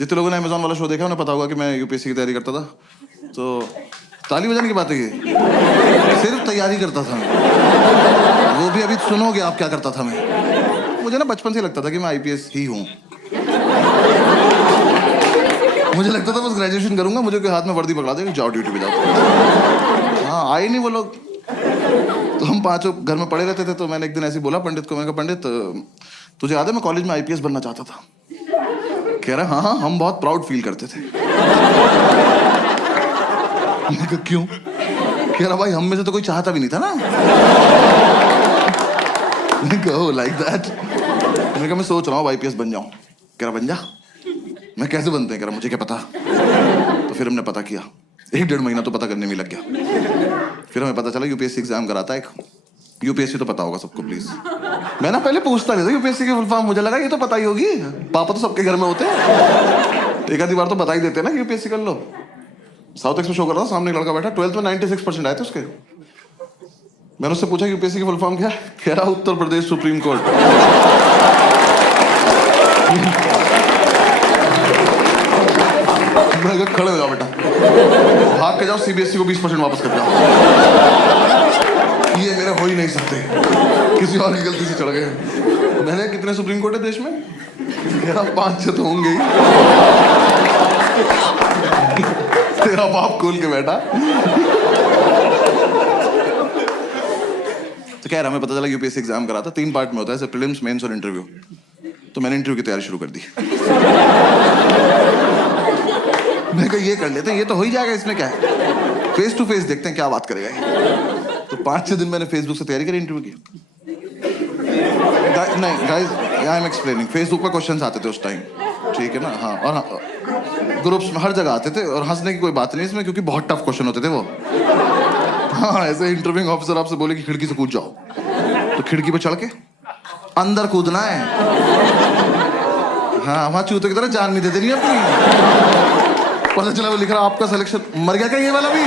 जितने लोगों ने अमेजोन वाला शो देखा उन्हें पता होगा कि मैं यूपीएससी की तैयारी करता था। तो ताली बजाने की बात है ये, सिर्फ तैयारी करता था। वो भी अभी सुनोगे आप क्या करता था मैं। मुझे ना बचपन से लगता था कि मैं आईपीएस ही हूँ। मुझे लगता था बस ग्रेजुएशन करूंगा, मुझे कोई हाथ में वर्दी पकड़ा देगा, जाओ ड्यूटी पे जाओ। हाँ, आए नहीं वो लोग। तो हम पांचों घर में पड़े रहते थे। तो मैंने एक दिन ऐसे बोला पंडित को, मैंने कहा पंडित तुझे याद है मैं कॉलेज में आईपीएस बनना चाहता था। कह रहा हाँ हाँ, हम बहुत प्राउड फील करते थे। मैंने कहा क्यों? कह रहा भाई हम में से तो कोई चाहता भी नहीं था ना। मैंने कहा लाइक दैट। मैंने कहा मैं सोच रहा हूँ आईपीएस बन जाऊं। कह रहा बन जा। मैं कैसे बनते हैं? कह रहा मुझे क्या पता। तो फिर हमने पता किया, 1-1.5 महीना तो पता करने में लग गया। फिर हमें पता चला यूपीएससी एग्जाम कराता है एक। यूपीएससी तो पता होगा सबको प्लीज। मैं ना पहले पूछता नहीं था यूपीएससी की फुल फॉर्म, मुझे लगा ये तो पता ही होगी, पापा तो सबके घर में होते हैं, एक आधी बार तो बता ही देते हैं ना यूपीएससी कर लो। साउथ एक्स में शो कर रहा था, सामने एक लड़का बैठा, 12th में 96% आए थे उसके। मैंने उससे पूछा यूपीएससी की फुल फॉर्म क्या? कह रहा उत्तर प्रदेश सुप्रीम कोर्ट। मैं कहा खड़े हो जाओ बेटा, भाग के जाओ, सीबीएसई को 20% वापस कर जाओ। ये मेरे हो ही नहीं सकते, किसी और की गलती से चढ़ गए। मैंने कितने सुप्रीम कोर्ट है देश में? मेरा 5-6 तो होंगे ही। तेरा बाप खोल के बैठा। तो कह रहा, हमें पता चला यूपीएससी एग्जाम करा था, 3 पार्ट में होता है, प्रीलिम्स, मेंस और इंटरव्यू। तो मैंने इंटरव्यू की तैयारी शुरू कर दी। मैं कहा ये कर लेते हैं, ये तो हो ही जाएगा, इसमें क्या है, फेस टू फेस देखते हैं क्या बात करेगा ये। तो 5-6 दिन मैंने फेसबुक से तैयारी करी इंटरव्यू की। नहीं guys, I am explaining. Facebook पर क्वेश्चंस आते थे उस टाइम, ठीक है ना? हाँ, और ग्रुप्स में हर जगह आते थे, और हंसने की कोई बात नहीं इसमें, क्योंकि बहुत टफ क्वेश्चन होते थे वो। हाँ, ऐसे इंटरव्यूइंग ऑफिसर आपसे बोले कि खिड़की से कूद जाओ, तो खिड़की पे चढ़ के अंदर कूदना है। हाँ, वहां चूते की तरह जान नहीं देते नहीं अपनी। पता चला वो लिख रहा आपका सिलेक्शन, मर गया क्या ये वाला भी?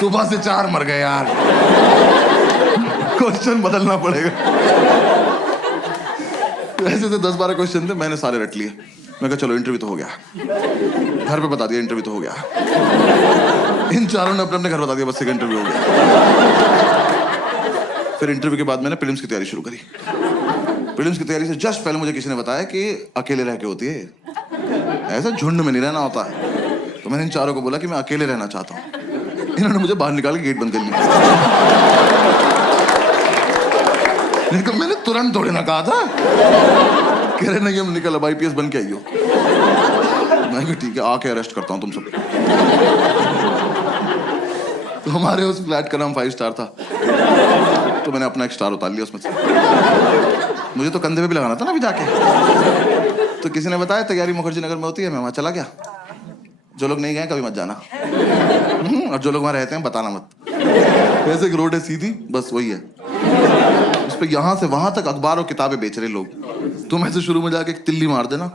सुबह से 4 मर गए यार। क्वेश्चन बदलना पड़ेगा। ऐसे तो 10-12 क्वेश्चन थे, मैंने सारे रट लिए। मैं कहा चलो इंटरव्यू तो हो गया, घर पे बता दिया इंटरव्यू तो हो गया। इन चारों ने अपने अपने घर बता दिया बस एक इंटरव्यू हो गया। फिर इंटरव्यू के बाद मैंने प्रीलिम्स की तैयारी शुरू करी। प्रीलिम्स की तैयारी से जस्ट पहले मुझे किसी ने बताया कि अकेले रह के होती है, ऐसा झुंड में नहीं रहना होता है। तो मैंने इन चारों को बोला कि मैं अकेले रहना चाहता हूँ। इन्होंने मुझे बाहर निकाल के गेट बंद कर लिया। लेकिन मैंने तुरंत थोड़ी ना कहा था। कह रहे नहीं हम निकल, अब आईपीएस बन के आइयो। मैं कहा ठीक है, आके अरेस्ट करता हूँ तुम सब। तो हमारे उस फ्लैट का नाम 5 स्टार था, तो मैंने अपना एक स्टार उतार लिया उसमें से। मुझे तो कंधे पे भी लगाना था ना अभी जाके। तो किसी ने बताया तैयारी मुखर्जी नगर में होती है, मैं वहां चला गया। जो लोग नहीं गए कभी मत जाना, और जो लोग वहां रहते हैं बताना मत। वैसे एक रोड है सीधी, बस वही है। उस पे यहां से वहां तक अखबार और किताबें बेच रहे लोग। तुम ऐसे शुरू में जाके एक तिल्ली मार देना,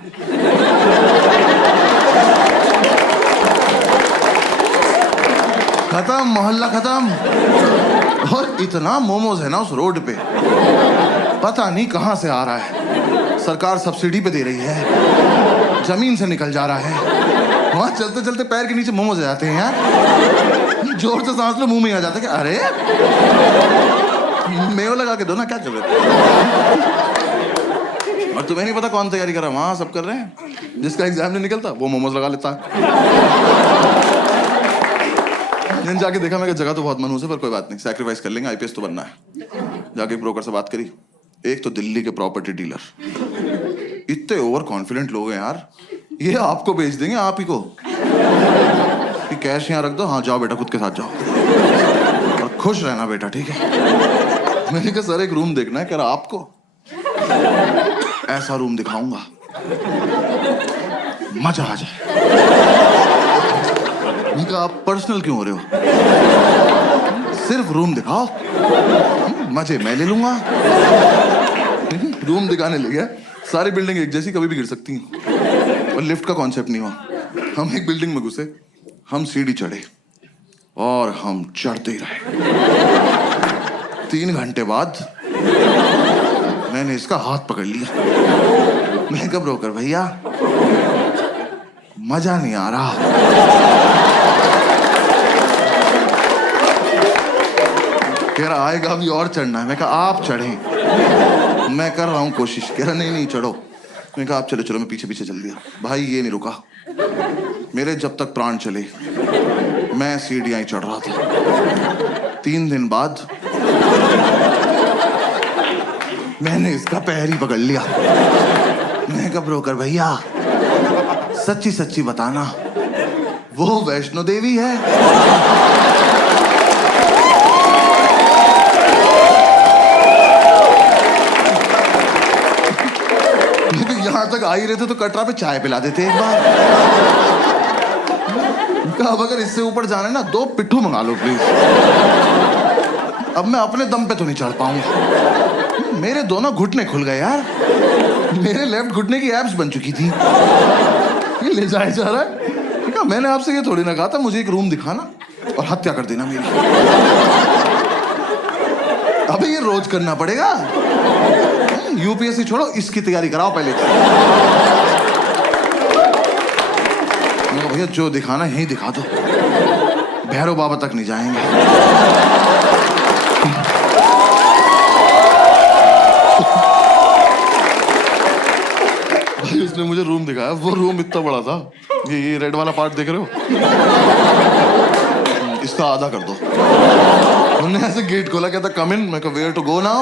खत्म, मोहल्ला खत्म। और इतना मोमोज है ना उस रोड पे, पता नहीं कहां से आ रहा है। सरकार सब्सिडी पे दे रही है, जमीन से निकल जा रहा है। वहां चलते चलते पैर के नीचे मोमोज आ जाते हैं यार। जोर से सांस लो, मुंह में आ जाता है कि अरे मेव लगा के दो ना, क्या कर रहे हो? और तुम्हें नहीं पता कौन तैयारी कर रहा है, वहां सब कर रहे हैं। जिसका एग्जाम नहीं निकलता वो मोमोज लगा लेता है। जाके देखा, मैं जगह तो बहुत मनहूस है, पर कोई बात नहीं, सैक्रिफाइस कर लेंगे, आईपीएस तो बनना है। जाके ब्रोकर से बात करी, एक तो दिल्ली के प्रॉपर्टी डीलर, इतने ओवर कॉन्फिडेंट लोग हैं यार, ये आपको बेच देंगे आप ही को कि कैश यहाँ रख दो, हाँ जाओ बेटा खुद के साथ जाओ और खुश रहना बेटा, ठीक है। मैंने कहा सर एक रूम देखना है। कह रहा आपको ऐसा रूम दिखाऊंगा मजा आ जाए। मैंने कहा आप पर्सनल क्यों हो रहे हो, सिर्फ रूम दिखाओ, मजे मैं ले लूंगा। रूम दिखाने ले गया, सारी बिल्डिंग एक जैसी, कभी भी गिर सकती हैं, और लिफ्ट का कॉन्सेप्ट नहीं हुआ। हम एक बिल्डिंग में घुसे, हम सीढ़ी चढ़े और हम चढ़ते ही रहे। 3 घंटे बाद मैंने इसका हाथ पकड़ लिया। मैं कहा ब्रोकर भैया मजा नहीं आ रहा। कह रहा आएगा भी और चढ़ना है। मैं कहा आप चढ़ें, मैं कर रहा हूं कोशिश। कह रहा नहीं चढ़ो। मैं कहा आप चलो चलो। मैं पीछे पीछे चल दिया। भाई ये नहीं रुका मेरे जब तक प्राण चले। मैं सीढ़ियां ही चढ़ रहा था। 3 दिन बाद मैंने इसका पैर ही पकड़ लिया। मैं कहा ब्रोकर भैया सच्ची सच्ची बताना वो वैष्णो देवी है? यहां तक आ ही रहे थे तो कटरा पे चाय पिला देते एक बार। अब अगर इससे ऊपर जाना है ना 2 पिट्ठू मंगा लो प्लीज। अब मैं अपने दम पे तो नहीं चढ़ पाऊंगा। मेरे दोनों घुटने खुल गए यार। मेरे लेफ्ट घुटने की एब्स बन चुकी थी। ये ले जाया जा रहा है। कहा मैंने आपसे ये थोड़ी ना कहा था मुझे एक रूम दिखाना और हत्या कर देना मेरी। अबे ये रोज करना पड़ेगा। यूपीएससी छोड़ो इसकी तैयारी कराओ पहले। भैया जो दिखाना यही दिखा दो। भैरव बाबा तक नहीं जाएंगे। भाई उसने मुझे रूम दिखाया। वो रूम इतना बड़ा था। ये रेड वाला पार्ट देख रहे हो? इसका आधा कर दो। उन्होंने ऐसे गेट खोला, कहता कम इन। मैं कहा वेयर टू गो नाउ?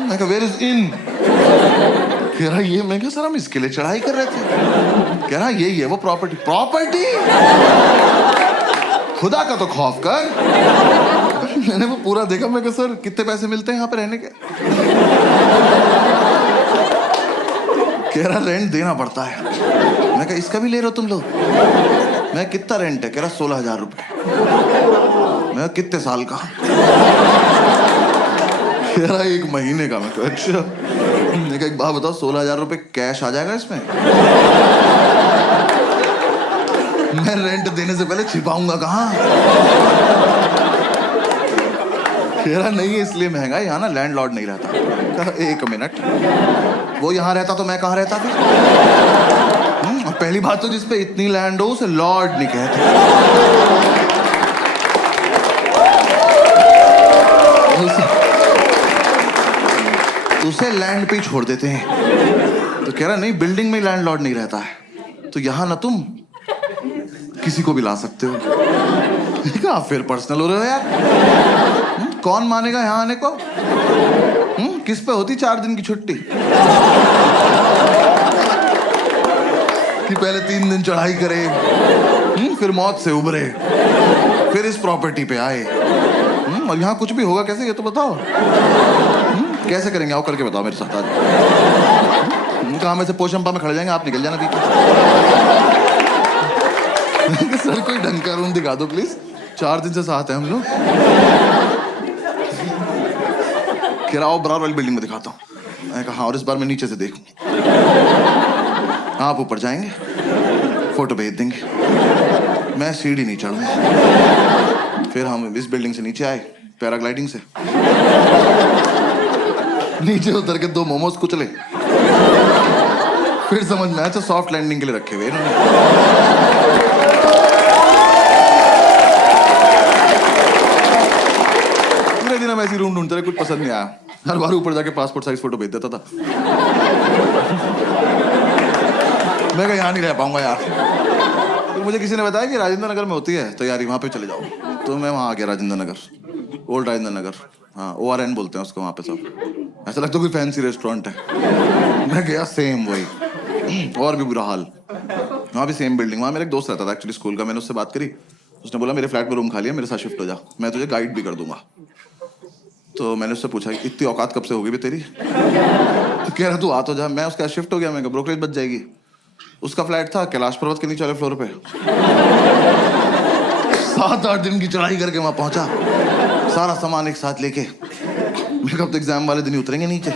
मैं कहा वेयर इज इन? कह रहा ये। मैं कहा सर हम इसके लिए चढ़ाई कर रहे थे। कह रहा यही है वो प्रॉपर्टी। प्रॉपर्टी? खुदा का तो खौफ कर। मैंने वो पूरा देखा। मैं कहा सर कितने पैसे मिलते हैं यहाँ पे रहने के? कह रहा रेंट देना पड़ता है। मैं कहा इसका भी ले रहे हो तुम लोग? मैं कितना रेंट है? कह रहा 16,000 रुपए। मैं कितने साल का? कह रहा 1 महीने का। मैं कहा अच्छा। मैं कहा एक बात बताओ 16,000 रुपए कैश आ जाएगा इसमें? मैं रेंट देने से पहले छिपाऊंगा कहाँ? कह रहा नहीं है इसलिए महंगा है यहाँ ना लैंडलॉर्ड नहीं रहता। कहा 1 मिनट वो यहाँ रहता तो मैं कहाँ रहता फिर? पहली बात तो जिसपे इतनी लैंड हो उसे लॉर्ड नहीं कहते। उसे लैंड पे ही छोड़ देते हैं। तो कह रहा नहीं बिल्डिंग में लैंडलॉर्ड नहीं रहता है तो यहाँ ना तुम किसी को भी ला सकते हो। कहा फिर पर्सनल हो रहे हो यार। कौन मानेगा यहाँ आने को? किस पे होती 4 दिन की छुट्टी कि पहले 3 दिन चढ़ाई करे, फिर मौत से उबरे, फिर इस प्रॉपर्टी पे आए। और यहाँ कुछ भी होगा कैसे ये तो बताओ। कैसे करेंगे? आओ करके बताओ मेरे साथ आज। कहा में से पोशंपा में खड़े जाएंगे आप निकल जाना बीच। सर कोई ढंग का रूम दिखा दो प्लीज। 4 दिन से साथ हैं हम लोग। कह रहा आओ बराबर वाली बिल्डिंग में दिखाता हूँ। मैं कहा हाँ और इस बार मैं नीचे से देखूं। आप ऊपर जाएंगे फोटो भेज देंगे। मैं सीढ़ी नहीं चढ़ूंगा। फिर हम इस बिल्डिंग से नीचे आए पैराग्लाइडिंग से। नीचे उतर के 2 मोमोज कुचले। फिर समझ में आया सॉफ्ट लैंडिंग के लिए रखे हुए इन्होंने। पूरे दिन हम ऐसी रूम ढूंढते रहे कुछ पसंद नहीं आया। हर बार ऊपर जाके पासपोर्ट साइज फोटो भेज देता था। मैं कहा यहाँ नहीं रह पाऊंगा यार। फिर मुझे किसी ने बताया कि राजेंद्र नगर में होती है तैयारी वहाँ पे चले जाओ। तो मैं वहाँ आ गया राजेंद्र नगर। ओल्ड राजेंद्र नगर। हाँ ORN बोलते हैं उसको वहाँ पे सब। ऐसा लगता है कोई फैंसी रेस्टोरेंट है। मैं गया सेम वही और भी बुरा हाल। वहाँ भी सेम बिल्डिंग। वहाँ मेरा एक दोस्त रहता था एक्चुअली स्कूल का। मैंने उससे बात करी। उसने बोला मेरे फ्लैट में रूम खाली है मेरे साथ शिफ्ट हो जा मैं तुझे गाइड भी कर दूंगा। तो मैंने उससे पूछा इतनी औकात कब से होगी भी तेरी? तो कह रहा तू आ तो जा। मैं उसके साथ शिफ्ट हो गया। मैं ब्रोकरेज बच जाएगी। उसका फ्लैट था कैलाश पर्वत के नीचे वाले फ्लोर पे। 7-8 दिन की चढ़ाई करके वहां पहुंचा सारा सामान एक साथ लेके। मेरे कब तो एग्जाम वाले दिन ही उतरेंगे नीचे।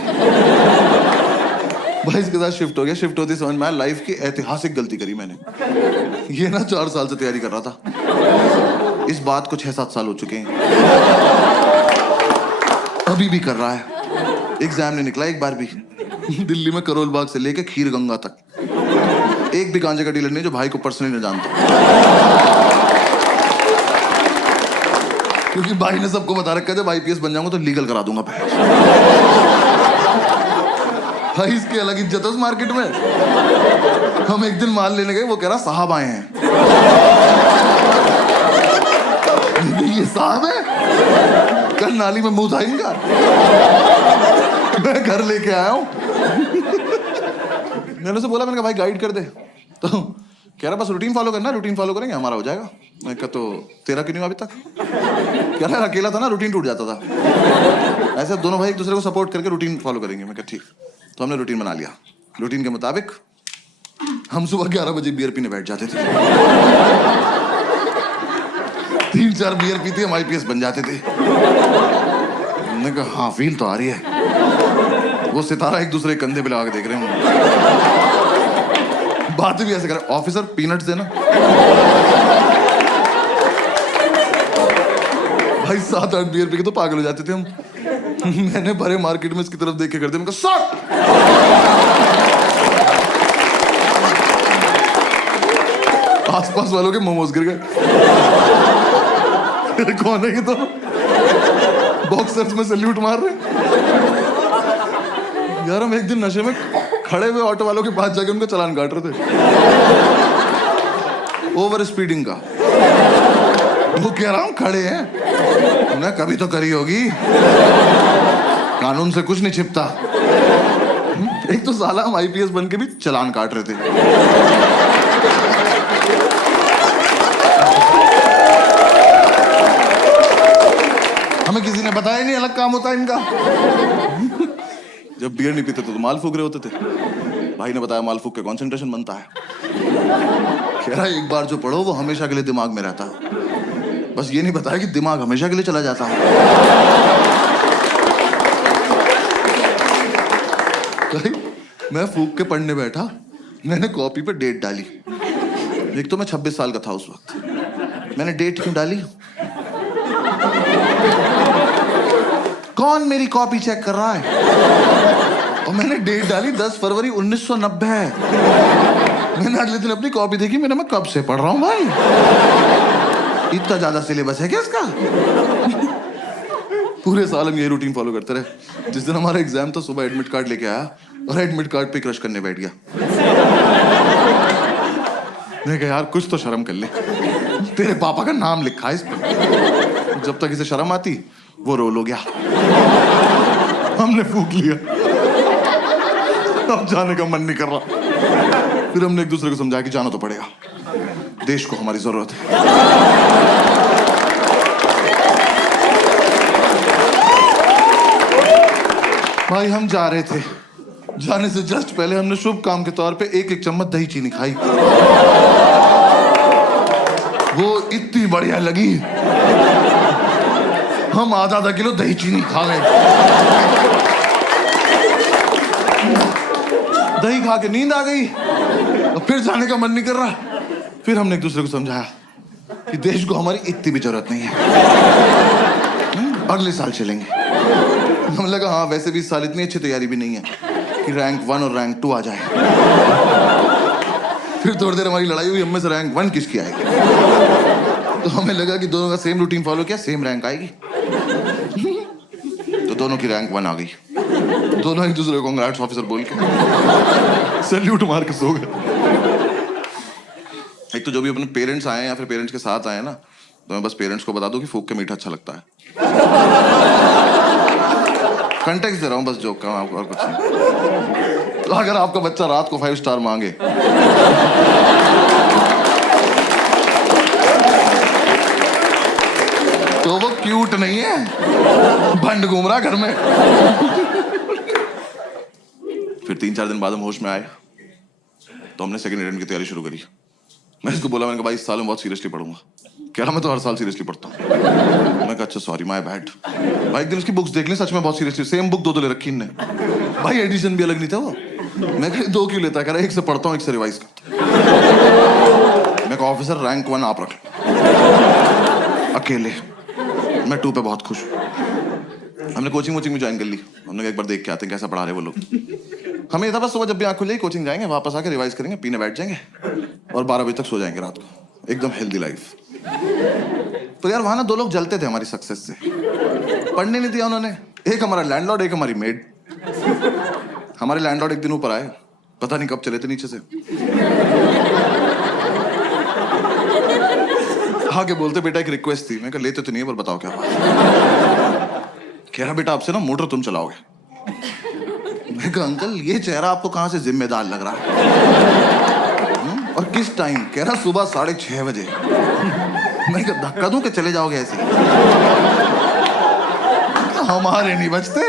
भाई इसके साथ शिफ्ट हो गया। शिफ्ट होती समझ में आया लाइफ की ऐतिहासिक गलती करी मैंने। ये ना 4 साल से तैयारी कर रहा था। इस बात को 6-7 साल हो चुके हैं। अभी भी कर रहा है। एग्जाम नहीं निकला एक बार भी। दिल्ली में करोल बाग से लेके खीर गंगा तक एक भी गांजे का डीलर नहीं जो भाई को पर्सनली न जानता, क्योंकि भाई ने सबको बता रखा है जब आईपीएस बन जाऊंगा तो लीगल करा दूंगा भाई। इसकी अलग इज्जत है उस मार्केट में। हम एक दिन माल लेने गए, वो कह रहा साहब आए हैं। ये साहब है, कल नाली में मुंह था इनका। मैं घर लेके आया हूं। मैंने उसे बोला, मैंने कहा भाई गाइड कर दे, तो कह रहा बस रूटीन फॉलो करना, रूटीन फॉलो करेंगे हमारा हो जाएगा। मैं कहा तो तेरा क्यों नहीं हुआ अभी तक? कह रहा अकेला था ना, रूटीन टूट जाता था। ऐसे दोनों भाई एक दूसरे को सपोर्ट करके रूटीन फॉलो करेंगे। मैं कहा ठीक। तो हमने रूटीन बना लिया। रूटीन के मुताबिक हम सुबह 11 बजे बियर पीने बैठ जाते थे। 3-4 बियर पीते हम आईपीएस बन जाते थे। मैंने कहा हाँ फील तो आ रही है। वो सितारा एक दूसरे के कंधे पे लगा के देख रहे हैं। बातें भी ऐसे कर, ऑफिसर पीनट्स देना। भाई 7-8 बियर पी के तो पागल हो जाते थे हम। मैंने भरे मार्केट में इसकी तरफ देख के करते, मैं कहा आसपास वालों के मोमोज गिर गए। कौन है ये? तो बॉक्सर्स में सैल्यूट मार रहे यार। हम एक दिन नशे में खड़े हुए ऑटो वालों के पास जाके उनका चालान काट रहे थे ओवर स्पीडिंग का। वो कह रहा हूं खड़े हैं, उन्हें कभी तो करी होगी, कानून से कुछ नहीं छिपता। एक तो साला हम आईपीएस बन के भी चालान काट रहे थे। हमें किसी ने बताया नहीं अलग काम होता है इनका। जब बियर नहीं पीते तो माल फूक रहे होते थे। भाई ने बताया माल फूक के कंसंट्रेशन बनता है। कह रहा एक बार जो पढ़ो वो हमेशा के लिए दिमाग में रहता है। बस ये नहीं बताया कि दिमाग हमेशा के लिए चला जाता है। मैं फूक के पढ़ने बैठा, मैंने कॉपी पे डेट डाली। एक तो मैं 26 साल का था उस वक्त। मैंने डेट क्यों डाली? कौन मेरी कॉपी चेक कर रहा है? और मैंने डेट डाली 10 फरवरी 1990। मैंने अगले दिन अपनी कॉपी देखी, मैंने मैं कब से पढ़ रहा हूं भाई? इतना ज्यादा सिलेबस है क्या इसका? पूरे साल हम ये रूटीन फॉलो करते रहे। जिस दिन हमारा एग्जाम था सुबह एडमिट कार्ड लेके आया और एडमिट कार्ड पे क्रश करने बैठ गया। मैंने कहा यार कुछ तो शर्म कर ले, तेरे पापा का नाम लिखा है इस पर। जब तक इसे शर्म आती वो रोल हो गया। हमने फूक लिया, अब जाने का मन नहीं कर रहा। फिर हमने एक दूसरे को समझाया कि जाना तो पड़ेगा, देश को हमारी जरूरत है। भाई हम जा रहे थे, जाने से जस्ट पहले हमने शुभ काम के तौर पे 1-1 चम्मच दही चीनी खाई। वो इतनी बढ़िया लगी, हम आधा किलो दही चीनी खा गए। दही खा के नींद आ गई और फिर जाने का मन नहीं कर रहा। फिर हमने एक दूसरे को समझाया कि देश को हमारी इतनी भी जरूरत नहीं है, अगले साल चलेंगे। हमें लगा हाँ वैसे भी इस साल इतनी अच्छी तैयारी भी नहीं है कि रैंक 1 और रैंक 2 आ जाए। फिर थोड़ी देर हमारी लड़ाई हुई, हम में से रैंक 1 किसकी आएगी। तो हमें लगा कि दोनों का सेम रूटीन फॉलो किया, सेम रैंक आएगी। तो दोनों की रैंक 1 आ गई। दोनों एक दूसरे को कांग्रेट्स ऑफिसर बोल के सैल्यूट मार के सो गए। एक तो जो भी अपने पेरेंट्स आए या फिर पेरेंट्स के साथ आए ना, तो मैं बस पेरेंट्स को बता दूं कि फूक के मीठा अच्छा लगता है। कंटेक्स्ट दे रहा हूं बस जोक का, आपको और कुछ नहीं। तो अगर आपका बच्चा रात को 5 स्टार मांगे तो वो क्यूट नहीं है, भंड घूम रहा घर में। फिर 3-4 दिन बाद हम होश में आए तो हमने सेकंड अटेम्प्ट की तैयारी शुरू करी। मैं इसको बोला, मैंने कहा भाई इस साल मैं बहुत सीरियसली पढ़ूंगा। कह रहा मैं तो हर साल सीरियसली पढ़ता हूँ। मैं कहा अच्छा सॉरी माय बैड। भाई एक दिन उसकी बुक्स देख ली, सच में बहुत सीरियसली सेम बुक 2 ले रखी इनने। भाई एडिशन भी अलग नहीं था वो। मैं कहा 2 क्यों लेता? कह रहा 1 से पढ़ता हूँ 1 से रिवाइज करता हूँ। मैं कहा ऑफिसर रैंक 1 आप रख लो अकेले, मैं 2 पे बहुत खुश हूँ। हमने कोचिंग वोचिंग में ज्वाइन कर ली। हमने कहा एक बार देख के आते हैं कैसा पढ़ा रहे वो लोग। हमें ये था बस सुबह जब भी आँख खुलेगी कोचिंग जाएंगे, वापस आके रिवाइज करेंगे, पीने बैठ जाएंगे और 12 बजे तक सो जाएंगे रात को। एकदम हेल्दी लाइफ। तो यार वहां ना 2 लोग जलते थे हमारी सक्सेस से। पढ़ने नहीं दिया उन्होंने। एक हमारा लैंडलॉर्ड, एक हमारी मेड। हमारे लैंडलॉर्ड एक दिन ऊपर आए, पता नहीं कब चले थे नीचे से। आगे बोलते बेटा एक रिक्वेस्ट थी। मैं कहा लेते तो नहीं है पर बताओ क्या बात। कह रहा बेटा आपसे ना मोटर तुम चलाओगे। मैं कहा अंकल ये चेहरा आपको कहां से जिम्मेदार लग रहा है? और किस टाइम? कह रहा सुबह 6:30 बजे। मैं कहा धक्का दूं कि चले जाओगे ऐसे? हमारे नहीं बचते।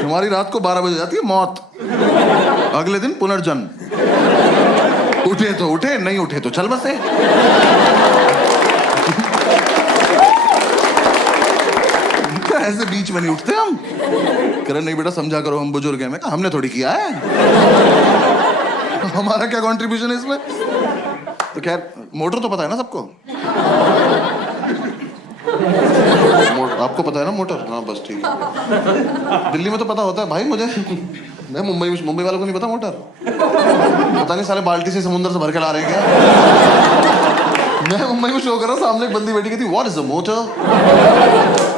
हमारी रात को 12 बजे जाती है मौत, अगले दिन पुनर्जन्म। उठे तो उठे, नहीं उठे तो चल बसे। ऐसे बीच में नहीं उठते हम। कह रहे नहीं बेटा समझा करो हम बुजुर्ग हैं। मैं कहा हमने थोड़ी किया है। हमारा क्या कंट्रीब्यूशन है इसमें? तो खैर मोटर तो पता है ना सबको। आपको पता है ना मोटर? हाँ बस ठीक है। दिल्ली में तो पता होता है भाई मुझे। मैं मुंबई वालों को नहीं पता मोटर। पता नहीं साले बाल्टी से समुद्र से भर के ला रहे हैं क्या। मैं मुंबई में शो कर रहा, सामने एक बंदी बैठी कहती व्हाट इज अ मोटर।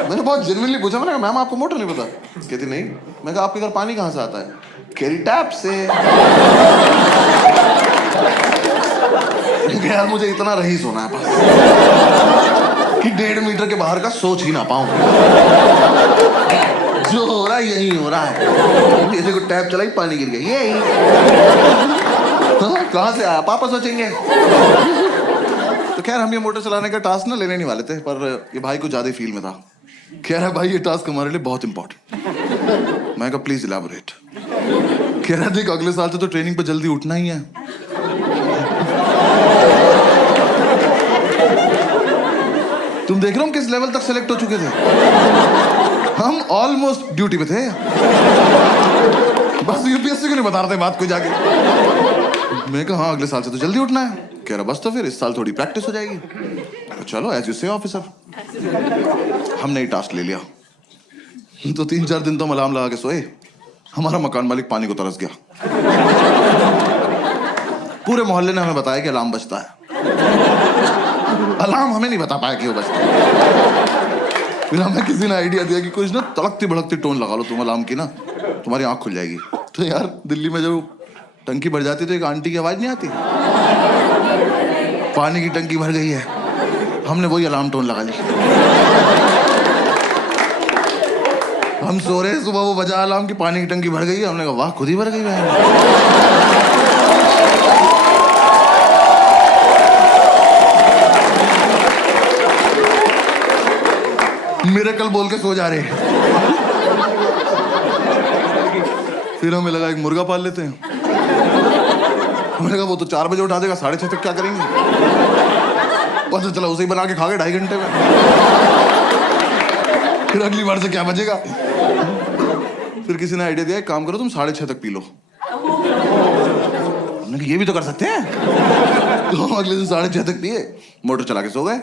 मैंने बहुत जेन्युइनली पूछा, मैंने कहा मैम आपको मोटर नहीं पता? कहती नहीं। मैं कहा आपके घर पानी कहाँ से आता है? कह रही टैप से। यार मुझे इतना रईस होना है बस कि 1.5 मीटर के बाहर का सोच ही ना पाऊं। जो हो रहा है यही हो रहा है। जैसे को टैप चलाई पानी गिर गया, यही। कहाँ से आया पापा सोचेंगे। तो खैर हम ये मोटर चलाने का टास्क ना लेने नहीं वाले थे, पर ये भाई को ज्यादा फील में था। कह रहा भाई ये टास्क हमारे लिए बहुत इंपॉर्टेंट। मैं कहा प्लीज इलैबोरेट। कह रहा देख अगले साल से तो ट्रेनिंग पे जल्दी उठना ही है। तुम देख रहे हो किस लेवल तक सेलेक्ट हो चुके थे। हम ऑलमोस्ट ड्यूटी पे थे। बस यूपीएससी को नहीं बता रहे थे बात को जाके। मैं कहा हाँ अगले साल से तो जल्दी उठना है। कह रहा बस तो फिर इस साल थोड़ी प्रैक्टिस हो जाएगी। चलो एज यू से ऑफिसर। हमने ही टास्क ले लिया। तो 3-4 दिन तो हम अलार्म लगा के सोए। हमारा मकान मालिक पानी को तरस गया। पूरे मोहल्ले ने हमें बताया कि अलार्म बजता है। अलार्म हमें नहीं बता पाया कि वो बजता है। फिर हमें किसी ने आइडिया दिया कि कुछ ना तड़कती भड़कती टोन लगा लो तुम अलार्म की ना, तुम्हारी आंख खुल जाएगी। तो यार दिल्ली में जब टंकी भर जाती तो एक आंटी की आवाज नहीं आती, पानी की टंकी भर गई है। हमने वही अलार्म टोन लगा ली। हम सो रहे, सुबह वो बजा अलार्म की पानी की टंकी भर गई है। हमने कहा वाह खुद ही भर गई है। मिरेकल बोल के सो जा रहे। फिर हमें लगा एक मुर्गा पाल लेते हैं। हमने कहा वो तो 4 बजे उठा देगा, 6:30 तक क्या करेंगे। पता चला उसे ही बना के खा गए 2.5 घंटे में। फिर अगली बार से क्या बचेगा। फिर किसी ने आइडिया दिया एक काम करो तुम 6:30 तक पी लो। हमने कहा ये भी तो कर सकते हैं। तो हम अगले दिन 6:30 तक पिए, मोटर चला के सो गए।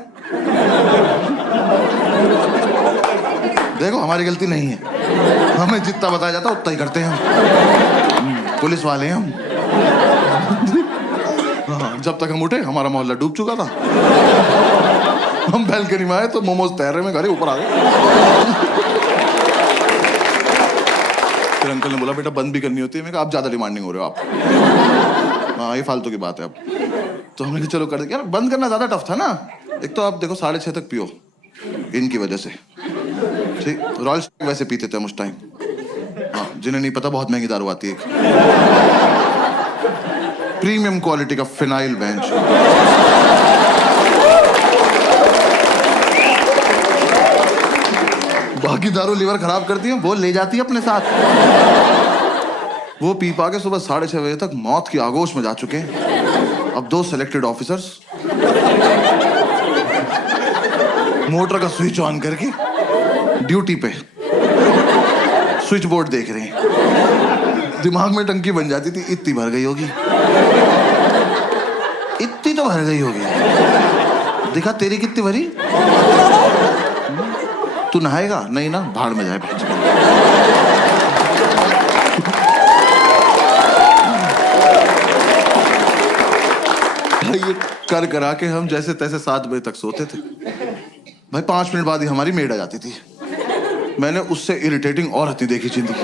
देखो हमारी गलती नहीं है, हमें जितना बताया जाता उतना ही करते हैं हम। पुलिस वाले हैं हम। हाँ, जब तक हम उठे हमारा मोहल्ला डूब चुका था। हम बैल्कनी में आए तो मोमोज तैर रहे में घरे ऊपर आ गए। फिर अंकल ने बोला बेटा बंद भी करनी होती है। मैं कहा आप ज्यादा डिमांडिंग हो रहे हो आप। हाँ ये फालतू की बात है अब। तो हमने कहा चलो कर दे। यार बंद करना ज्यादा टफ था ना। एक तो आप देखो 6:30 तक पियो इनकी वजह से। ठीक रॉयल वैसे पीते थे हम उस टाइम। हाँ जिन्हें नहीं पता बहुत महंगी दारू आती है, प्रीमियम क्वालिटी का फिनाइल बेंच। बाकी दारू लीवर खराब करती है, वो ले जाती है अपने साथ। वो पी पा के सुबह 6:30 बजे तक मौत की आगोश में जा चुके हैं। अब 2 सिलेक्टेड ऑफिसर्स मोटर का स्विच ऑन करके ड्यूटी पे स्विच बोर्ड देख रहे हैं। दिमाग में टंकी बन जाती थी इतनी भर गई होगी, इतनी तो भर गई होगी। देखा तेरी कितनी भरी, तू नहाएगा? नहीं ना, भाड़ में जाए। भाई ये कर करा के हम जैसे तैसे 7 बजे तक सोते थे। भाई 5 मिनट बाद ही हमारी मेड आ जाती थी। मैंने उससे इरिटेटिंग और हती देखी जिंदगी।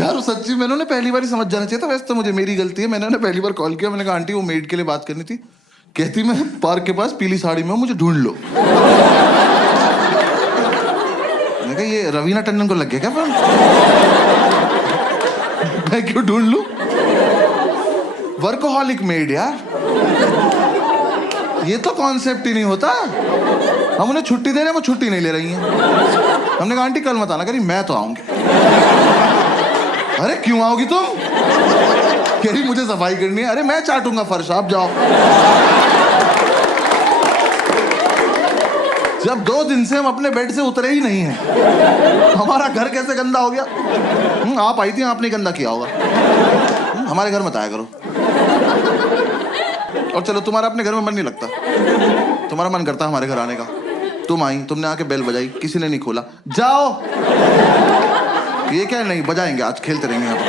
यार सच्ची मैंने उन्हें पहली बार ही समझ जाना चाहिए था। वैसे तो मुझे मेरी गलती है, मैंने उन्हें पहली बार कॉल किया। मैंने कहा आंटी वो मेड के लिए बात करनी थी। कहती मैं पार्क के पास पीली साड़ी में हूं, मुझे ढूंढ लो। मैं कहा ये रवीना टंडन को लग गया क्या फोन? मैं क्यों ढूंढ लूं? वर्कोहॉलिक मेड यार, ये तो कॉन्सेप्ट ही नहीं होता। हम उन्हें छुट्टी दे रहे हैं, वो छुट्टी नहीं ले रही हैं। हमने कहा आंटी कल मत आना। कह रही मैं तो आऊंगी। अरे क्यों आओगी तुम? कह रही मुझे सफाई करनी है। अरे मैं चाटूंगा फर्श, आप जाओ। जब 2 दिन से हम अपने बेड से उतरे ही नहीं हैं, हमारा घर कैसे गंदा हो गया? आप आई थी, आपने गंदा किया होगा। हमारे घर मत आया करो। और चलो तुम्हारा अपने घर में मन नहीं लगता, तुम्हारा मन करता हमारे घर आने का। तुम आई, तुमने आके बेल बजाई, किसी ने नहीं खोला। जाओ। ये क्या नहीं बजाएंगे, आज खेलते रहेंगे यहाँ पर।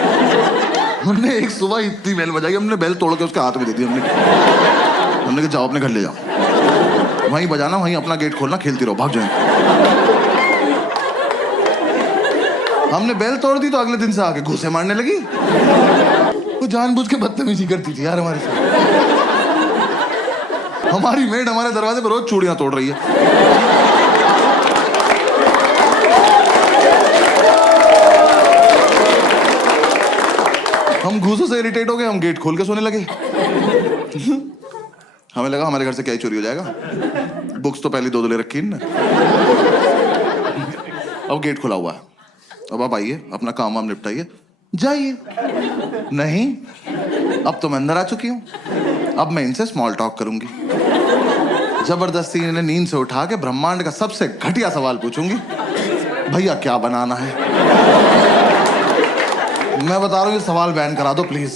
हमने एक सुबह इतनी बेल बजाई, हमने बेल तोड़ के उसके हाथ में दे दी। हमने कहा जाओ अपने घर ले जाओ, वहीं बजाना, वहीं अपना गेट खोलना, खेलती रहो, भाग जाए। हमने बेल तोड़ दी तो अगले दिन से आके घूंसे मारने लगी। वो जानबूझ के बदतमीजी करती थी यार हमारे साथ। हमारी मेड हमारे दरवाजे पर रोज चूड़ियां तोड़ रही है। हम घूसों से इरिटेट हो गए, हम गेट खोल के सोने लगे। हमें लगा हमारे घर से क्या ही चोरी हो जाएगा। बुक्स तो पहले 2 ले रखी है ना। अब गेट खुला हुआ है, अब आप आइए, अपना काम वाम निपटाइए, जाइए। नहीं, अब तो मैं अंदर आ चुकी हूं, अब मैं इनसे स्मॉल टॉक करूंगी। जबरदस्ती इन्हें नींद से उठा के ब्रह्मांड का सबसे घटिया सवाल पूछूंगी, भैया क्या बनाना है? मैं बता रहा हूं ये सवाल बैन करा दो प्लीज।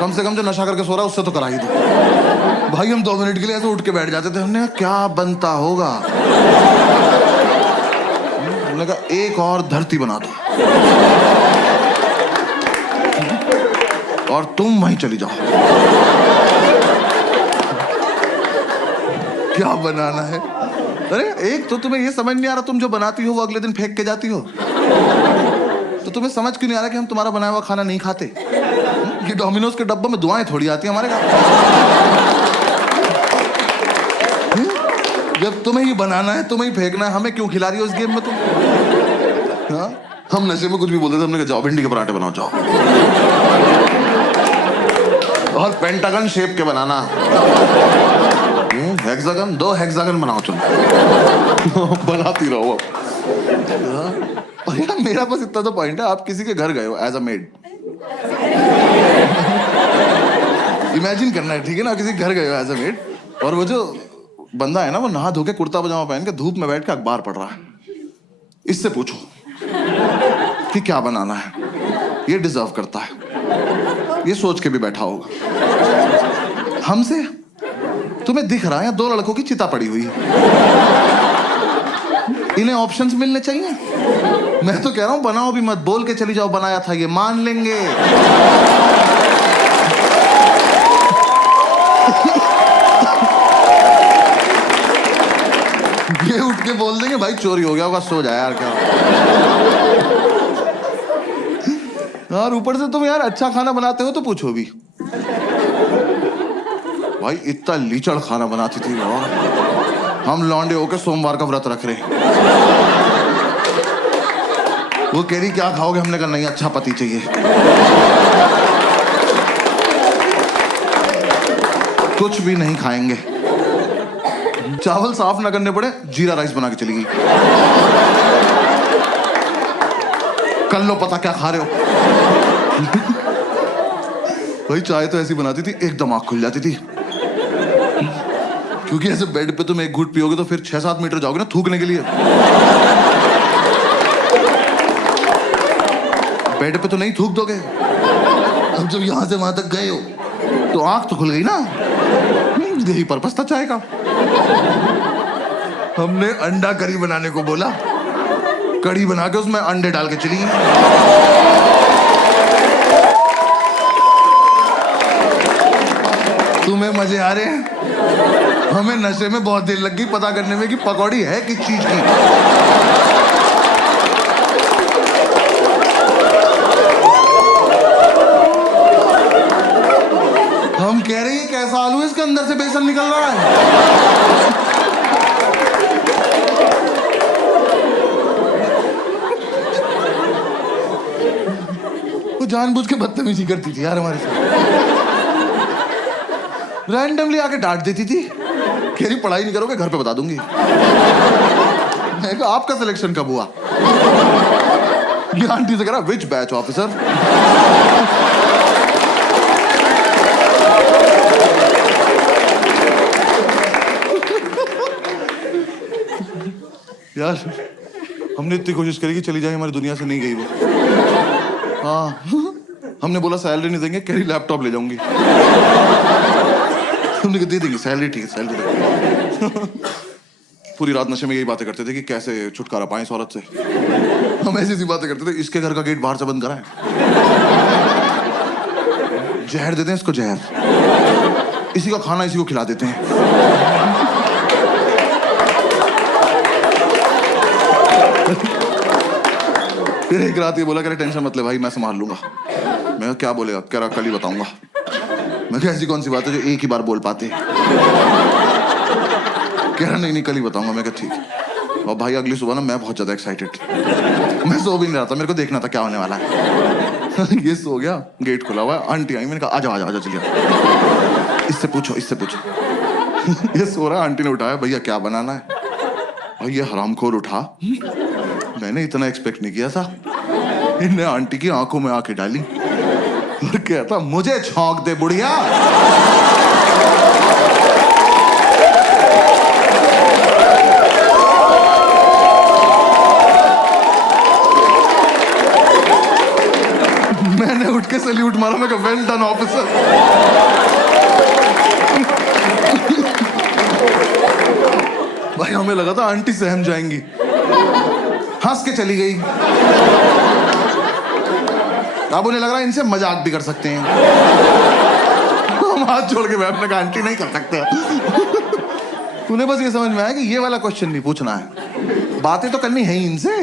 कम से कम जो नशा करके सो रहा है उससे तो करा ही दो। भाई हम 2 मिनट के लिए ऐसे उठ के बैठ जाते थे। हमने कहा क्या बनता होगा? हमने कहा एक और धरती बना दो और तुम वहीं चली जाओ। क्या बनाना है? अरे एक तो तुम्हें ये समझ नहीं आ रहा, तुम जो बनाती हो वो अगले दिन फेंक के जाती हो। तो तुम्हें समझ क्यों नहीं आ रहा कि हम तुम्हारा बनाया हुआ खाना नहीं खाते? ये डोमिनोज के डब्बों में दुआएं थोड़ी आती है हमारे घर। जब तुम्हें ही बनाना है, तुम्हें ही फेंकना है, हमें क्यों खिला रही हो इस गेम में तुम? हाँ? हम नशे में कुछ भी बोलते थे। हमने कहा जाओ भिंडी के पराठे बनाओ, जाओ। और पेंटागन शेप के बनाना, हेक्सागन, 2 हेक्सागन बनाओ तुम। बनाती रहो। और यार मेरा बस इतना तो पॉइंट है, आप किसी के घर गए हो एज अ मेड, इमेजिन करना है, ठीक है ना? किसी के घर गए हो एज अ मेड, और वो जो बंदा है ना, वो नहा धो के कुर्ता पजामा पहन के धूप में बैठ के अखबार पढ़ रहा है। इससे पूछो कि क्या बनाना है, ये डिजर्व करता है, ये सोच के भी बैठा होगा। हमसे तुम्हें दिख रहा है 2 लड़कों की चिता पड़ी हुई है, इन्हें ऑप्शंस मिलने चाहिए। मैं तो कह रहा हूं बनाओ भी मत, बोल के चली जाओ बनाया था, ये मान लेंगे। ये उठ के बोल देंगे भाई चोरी हो गया होगा, सो जाए यार। क्या यार ऊपर से तुम यार अच्छा खाना बनाते हो तो पूछो भी। भाई इतना लीचड़ खाना बनाती थी वो। हम लौंडे होके सोमवार का व्रत रख रहे। वो कह रही क्या खाओगे? हमने कहा नहीं, अच्छा पति चाहिए। कुछ भी नहीं खाएंगे। चावल साफ ना करने पड़े, जीरा राइस बना के चली गई। कर लो पता क्या खा रहे हो। भाई चाय तो ऐसी बनाती थी एकदम आंख खुल जाती थी, क्योंकि ऐसे बेड पे तुम एक घूंट पियोगे तो फिर 6-7 मीटर जाओगे ना थूकने के लिए। बेड पे तो नहीं थूक दोगे। अब जब यहां से वहां तक गए हो तो आंख तो खुल गई ना। यही पर्पस था चाय का। हमने अंडा करी बनाने को बोला, कड़ी बना के उसमें अंडे डाल के चली गई। तुम्हें मजे आ रहे हैं, हमें नशे में बहुत देर लग गई पता करने में कि पकौड़ी है किस चीज की। हम कह रहे हैं कैसा आलू है, इसके अंदर से बेसन निकल रहा है। वो जानबूझ के बदतमीजी करती थी यार हमारे साथ, रैंडमली आके डांट देती थी, कह रही पढ़ाई नहीं करोगे घर पे बता दूंगी। मैं कहा आपका सिलेक्शन कब हुआ? ये आंटी से कह रहा विच बैच ऑफिसर। यार हमने इतनी कोशिश करी कि चली जाए, हमारी दुनिया से नहीं गई वो। हाँ हमने बोला सैलरी नहीं देंगे, कह रही लैपटॉप ले जाऊंगी। हमने कहा दे देंगे सैलरी, ठीक है सैलरी देंगे। पूरी रात नशे में यही बातें करते थे कि कैसे छुटकारा पाएं इस औरत से। हम ऐसी बातें करते थे, इसके घर का गेट बाहर से बंद कराएं, जहर देते हैं इसको, जहर, इसी का खाना इसी को खिला देते हैं। फिर एक रात ये बोला, कह रहे टेंशन मत ले भाई मैं संभाल लूंगा। मैं क्या बोलेगा? कह रहा कल ही बताऊंगा। मैं कहा ऐसी कौन सी बात है जो एक ही बार बोल पाते? कह रहा नहीं कल ही बताऊंगा। मैं कहा ठीक। और भाई अगली सुबह ना मैं बहुत ज्यादा एक्साइटेड, मैं सो भी नहीं रहा था, मेरे को देखना था क्या होने वाला है। ये सो गया, गेट खुला हुआ है, आंटी आई, मैंने कहा आजा आजा आजा चलिए, इससे पूछो इससे पूछो। ये सो रहा, आंटी ने उठाया, भैया क्या बनाना है? और ये हरामखोर उठा, मैंने इतना एक्सपेक्ट नहीं किया था। इनने आंटी की आंखों में आंखें डाली और कहता मुझे छौंक दे बुढ़िया। मैंने उठ के सैल्यूट मारा, मैं कहा वेल डन ऑफिसर। भाई हमें लगा था आंटी सहम जाएंगी, हंस के चली गई। अब उन्हें लग रहा है इनसे मजाक भी कर सकते हैं। हम हाथ जोड़ के बैठने का आंटी नहीं कर सकते। उन्हें बस ये समझ में आया कि ये वाला क्वेश्चन नहीं पूछना है, बातें तो करनी है ही इनसे।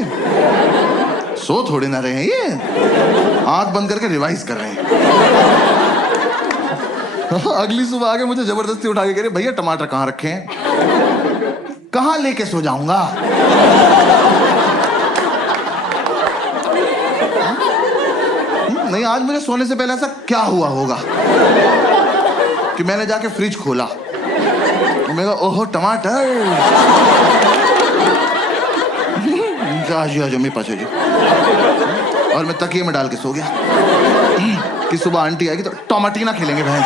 सो थोड़े ना रहे हैं ये, आंख बंद करके रिवाइज कर रहे हैं। अगली सुबह आके मुझे जबरदस्ती उठा के कह रहे भैया टमाटर कहाँ रखे हैं? कहाँ लेके सो जाऊंगा? नहीं आज मुझे सोने से पहले ऐसा क्या हुआ होगा कि मैंने जाके फ्रिज खोला, मैं कहा ओहो टमाटर, मेरे पास है जी, और मैं तकिए में डाल के सो गया कि सुबह आंटी आएगी तो टमाटीना खेलेंगे भैंस।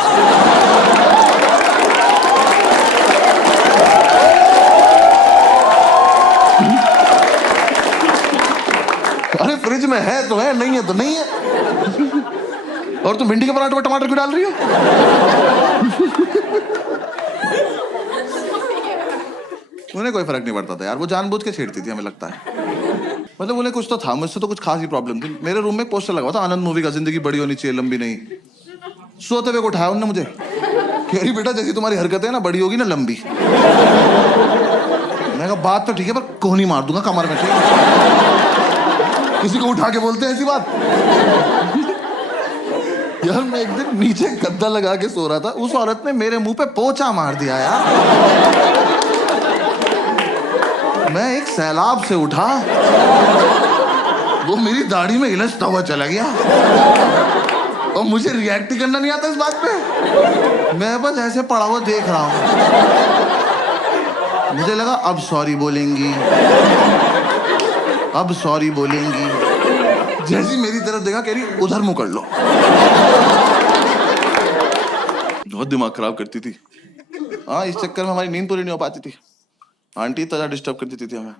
अरे फ्रिज में है तो है, नहीं है तो नहीं है। और तुम भिंडी के पराठे में टमाटर क्यों डाल रही हो? उन्हें कोई फर्क नहीं पड़ता था यार, वो जानबूझ के छेड़ती थी हमें लगता है। मतलब उन्हें कुछ तो था, मुझसे तो कुछ खास ही प्रॉब्लम थी। मेरे रूम में एक पोस्टर लगा हुआ था आनंद मूवी का, जिंदगी बड़ी होनी चाहिए लंबी नहीं। सोते हुए को उठाया उन्होंने मुझे, कह रही बेटा जैसी तुम्हारी हरकत है ना बड़ी होगी ना लंबी। मैंने कहा बात तो ठीक है पर कोहनी मार दूंगा कमर में। किसी को उठा के बोलते हैं ऐसी बात? यार मैं एक दिन नीचे गद्दा लगा के सो रहा था, उस औरत ने मेरे मुंह पे पोंछा मार दिया यार। मैं एक सैलाब से उठा, वो मेरी दाढ़ी में इलझता हुआ चला गया और मुझे रिएक्ट करना नहीं आता इस बात पे। मैं बस ऐसे पड़ा हुआ देख रहा हूं। मुझे लगा अब सॉरी बोलेंगी, अब सॉरी बोलेंगी। जैसी मेरी तरफ देखा कह रही उधर मुंह कर लो। बहुत दिमाग खराब करती थी। हाँ इस चक्कर में हमारी नींद पूरी नहीं हो पाती थी। आंटी इतना डिस्टर्ब कर देती थी हमें,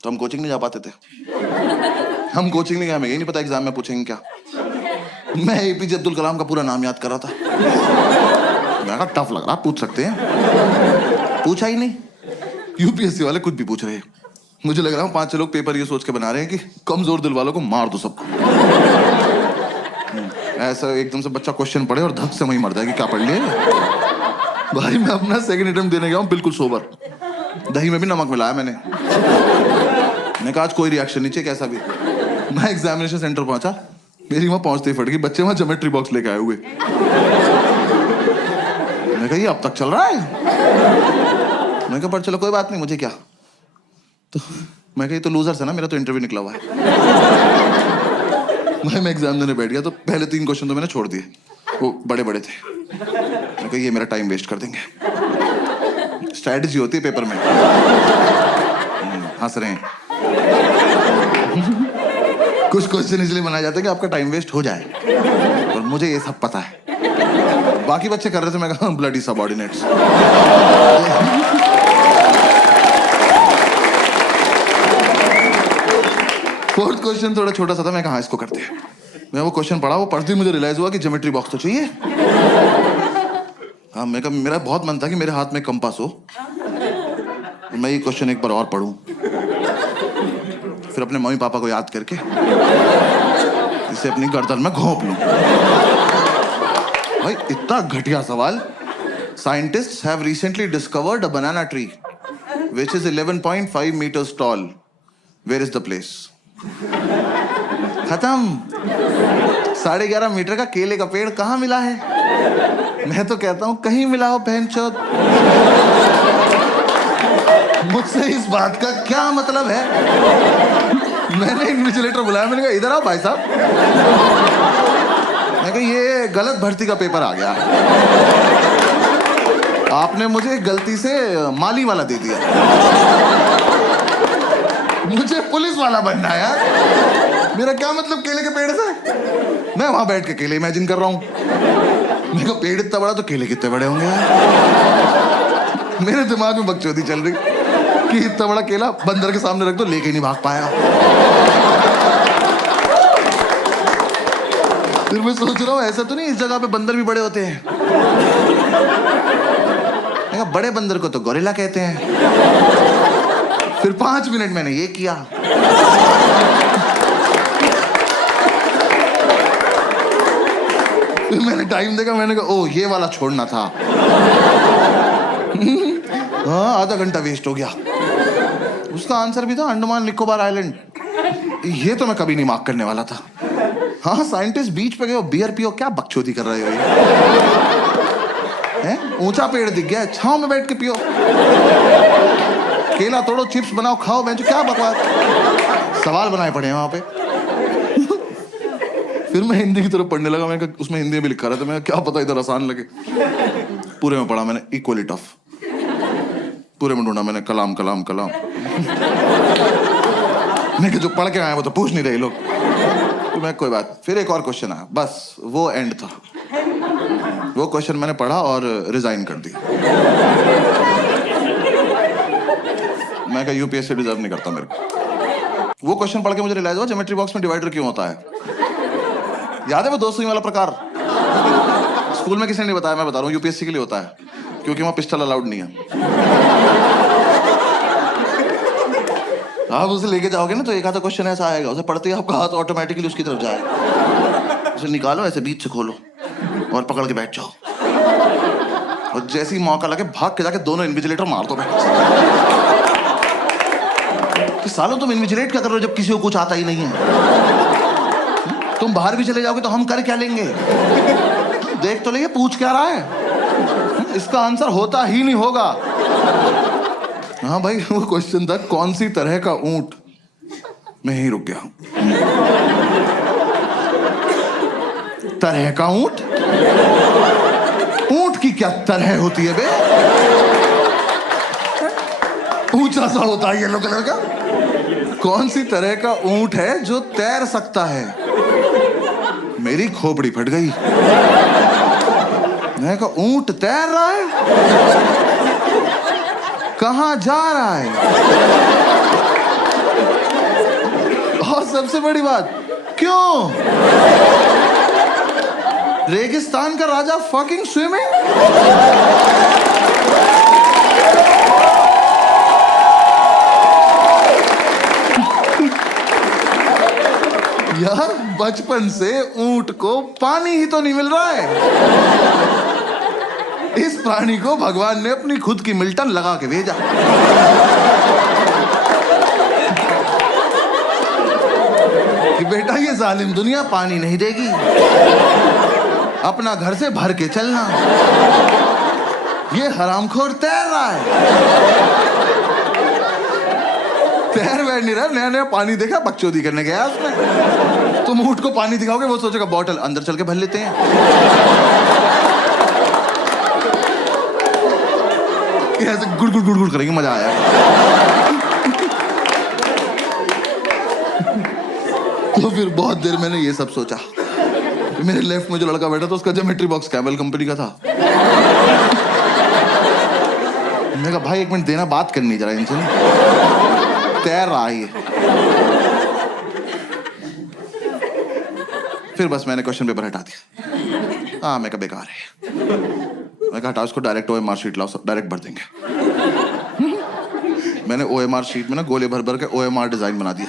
तो हम कोचिंग नहीं जा पाते थे। हम कोचिंग नहीं गए, हमें यही नहीं पता एग्जाम में पूछेंगे क्या। मैं एपीजे अब्दुल कलाम का पूरा नाम याद कर रहा था। मैं कहा टफ लग रहा, पूछ सकते हैं। पूछा ही नहीं, यूपीएससी वाले कुछ भी पूछ रहे हैं। मुझे लग रहा है 5-6 लोग पेपर ये सोच के बना रहे हैं कि कमजोर दिल वालों को मार दो सबको। ऐसा एकदम से बच्चा क्वेश्चन पढ़े और धक से वहीं मर जाएगी, क्या पढ़ लिया भाई। मैं अपना सेकंड अटेम्प्ट देने गया हूँ बिल्कुल सोबर, दही में भी नमक मिलाया मैंने कहा आज कोई रिएक्शन नहीं चाहिए कैसा भी। मैं एग्जामिनेशन सेंटर पहुंचा, मेरी वहां पहुंचते ही फट गई, बच्चे वहां ज्योमेट्री बॉक्स लेके आए हुए। मैं कहा ये अब तक चल रहा है। मैं कहा पर चलो कोई बात नहीं, मुझे क्या। तो मैं कहा ये तो लूजर्स है ना, मेरा तो इंटरव्यू निकला हुआ है। मैं एग्जाम देने बैठ गया तो पहले 3 क्वेश्चन तो मैंने छोड़ दिए, वो बड़े बड़े थे। मैं कहा ये मेरा टाइम वेस्ट कर देंगे। स्ट्रैटेजी होती है पेपर में। हंस रहे हैं। कुछ क्वेश्चन इसलिए बनाए जाते हैं कि आपका टाइम वेस्ट हो जाए, और मुझे ये सब पता है। बाकी बच्चे कर रहे थे, मैं कहा ब्लडी सबऑर्डिनेट्स। फोर्थ क्वेश्चन थोड़ा छोटा सा था, मैं कहा इसको करते हैं। मैं वो क्वेश्चन पढ़ा, वो पढ़ते ही मुझे रियलाइज हुआ कि ज्योमेट्री बॉक्स तो चाहिए। हाँ, मैं कहा मेरा बहुत मन था कि मेरे हाथ में कंपास हो, मैं ये क्वेश्चन एक बार और पढ़ूं, फिर अपने मम्मी पापा को याद करके इसे अपनी गर्दन में घोंप लूं। भाई इतना घटिया सवाल। Scientists have recently discovered a banana tree which is 11.5 meters tall. Where is the place? खत्म। 11.5 मीटर का केले का पेड़ कहाँ मिला है? मैं तो कहता हूं कहीं मिला हो बहनचोद। मुझसे इस बात का क्या मतलब है? मैंने इन्विजिलेटर बुलाया, मैंने कहा इधर आओ भाई साहब। मैं कहा ये गलत भर्ती का पेपर आ गया, आपने मुझे गलती से माली वाला दे दिया, मुझे पुलिस वाला बनना है यार। मेरा क्या मतलब केले के पेड़ से? मैं वहां बैठ के केले इमेजिन कर रहा हूं। मेरे को पेड़ इतना बड़ा तो केले कितने बड़े होंगे यार। मेरे दिमाग में बकचोदी चल रही कि इतना बड़ा केला बंदर के सामने रख दो, लेके नहीं भाग पाया। फिर मैं सोच रहा हूँ ऐसा तो नहीं इस जगह पे बंदर भी बड़े होते हैं? बड़े बंदर को तो गोरिल्ला कहते हैं। फिर 5 मिनट मैंने ये किया। फिर मैंने टाइम देखा, मैंने कहा ओ ये वाला छोड़ना था। हाँ, आधा घंटा वेस्ट हो गया। उसका आंसर भी था अंडमान निकोबार आइलैंड। ये तो मैं कभी नहीं मार्क करने वाला था। हाँ, साइंटिस्ट बीच पे गए हो, बियर पियो, क्या बकचोदी कर रहे हो ये? ऊंचा पेड़ दिख गया, छांव में बैठ के पियो। केला तोड़ो, चिप्स बनाओ, खाओ। मैं क्या बकवास सवाल बनाए पड़े हैं वहां पे। फिर मैं हिंदी की तरफ पढ़ने लगा, मैं उसमें हिंदी में भी लिखा रहा था, मैं क्या पता इधर आसान लगे। पूरे में पढ़ा मैंने इक्वली टफ, पूरे में ढूंढा मैंने कलाम कलाम कलाम। मैं जो पढ़ के आया वो तो पूछ नहीं रहे लोग। तो मैं कोई बात, फिर एक और क्वेश्चन आया, बस वो एंड था। वो क्वेश्चन मैंने पढ़ा और रिजाइन कर दिया। मैं कहा यूपीएससी डिजर्व नहीं करता मेरे को। वो क्वेश्चन पढ़ के मुझे रियलाइज हुआ ज्योमेट्री बॉक्स में डिवाइडर क्यों होता है। याद है वो 2 सुई वाला प्रकार? स्कूल में किसी ने नहीं बताया, मैं बता रहा हूँ, यूपीएससी के लिए होता है, क्योंकि वहां पिस्टल अलाउड नहीं है। आप उसे लेके जाओगे ना तो एक आधा क्वेश्चन ऐसा आएगा, उसे पढ़ते ही आपका हाथ ऑटोमेटिकली उसकी तरफ जाएगा। उसे निकालो, ऐसे बीच से खोलो और पकड़ के बैठ जाओ, और जैसे ही मौका लगे भाग के जाके दोनों इन्विजिलेटर मार दो। कि सालों तुम इन्विजिलेट क्या कर रहे हो जब किसी को कुछ आता ही नहीं है? तुम बाहर भी चले जाओगे तो हम कर क्या लेंगे? देख तो लेंगे पूछ क्या रहा है, इसका आंसर होता ही नहीं होगा। हाँ भाई, वो क्वेश्चन था कौन सी तरह का ऊंट। मैं यहीं रुक गया। तरह का ऊंट? ऊंट की क्या तरह होती है बे? ऊंचा सा होता है येलो कलर का। कौन सी तरह का ऊंट है जो तैर सकता है? मेरी खोपड़ी फट गई। मैं कहा ऊंट तैर रहा है, कहां जा रहा है? और सबसे बड़ी बात, क्यों? रेगिस्तान का राजा फकिंग स्विमिंग। यार बचपन से ऊंट को पानी ही तो नहीं मिल रहा है। इस प्राणी को भगवान ने अपनी खुद की मिल्टन लगा के भेजा। कि बेटा ये जालिम दुनिया पानी नहीं देगी, अपना घर से भर के चलना। ये हरामखोर तैर रहा है, तैर बैठ नहीं रहा, नया नया पानी देखा बकचोदी करने गया उसमें। तुम ऊंट को पानी दिखाओगे, वो सोचेगा बॉटल अंदर चल के भर लेते हैं। ऐसे गुड़ गुड़ गुड़ गुड़ करेंगे, मजा आया। तो फिर बहुत देर मैंने ये सब सोचा। मेरे लेफ्ट में जो लड़का बैठा था उसका ज्योमेट्री बॉक्स कैमल कंपनी का था। मैंने कहा भाई एक मिनट देना, बात करनी जरा इनसे। तैर रहा है ये। फिर बस मैंने क्वेश्चन पेपर हटा दिया। हाँ मैं कहा बेकार है। मैं कहा हटा उसको, डायरेक्ट OMR शीट लाओ, डायरेक्ट भर देंगे। मैंने OMR शीट में ना गोले भर भर के OMR डिजाइन बना दिया।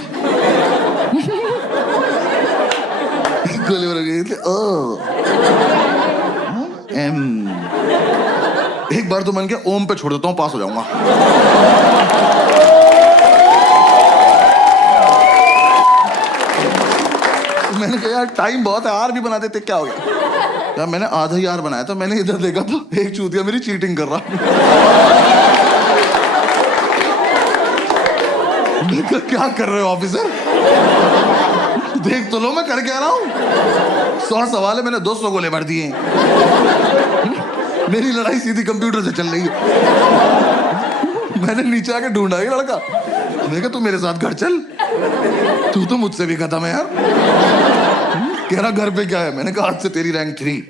गोले भर के ओ एम। एक बार तो मन के ओम पे छोड़ देता हूँ, पास हो जाऊंगा। मैंने कहा यार टाइम बहुत है, आर भी बना देते, क्या हो गया। यार मैंने आधा ही आर बनाया था। मैंने इधर देखा तो एक चूतिया मेरी चीटिंग कर रहा। क्या कर रहे हो ऑफिसर, देख तो लो मैं कर क्या रहा हूँ। 100 सवाल है, मैंने 200 गोले भर दिए। मेरी लड़ाई सीधी कंप्यूटर से चल रही है। मैंने नीचे आके ढूंढा ये लड़का। मैंने कहा तू मेरे साथ घर चल, तू तो मुझसे भी खत्म है यार। कह रहा घर पे क्या है। मैंने कहा आज से तेरी रैंक 3।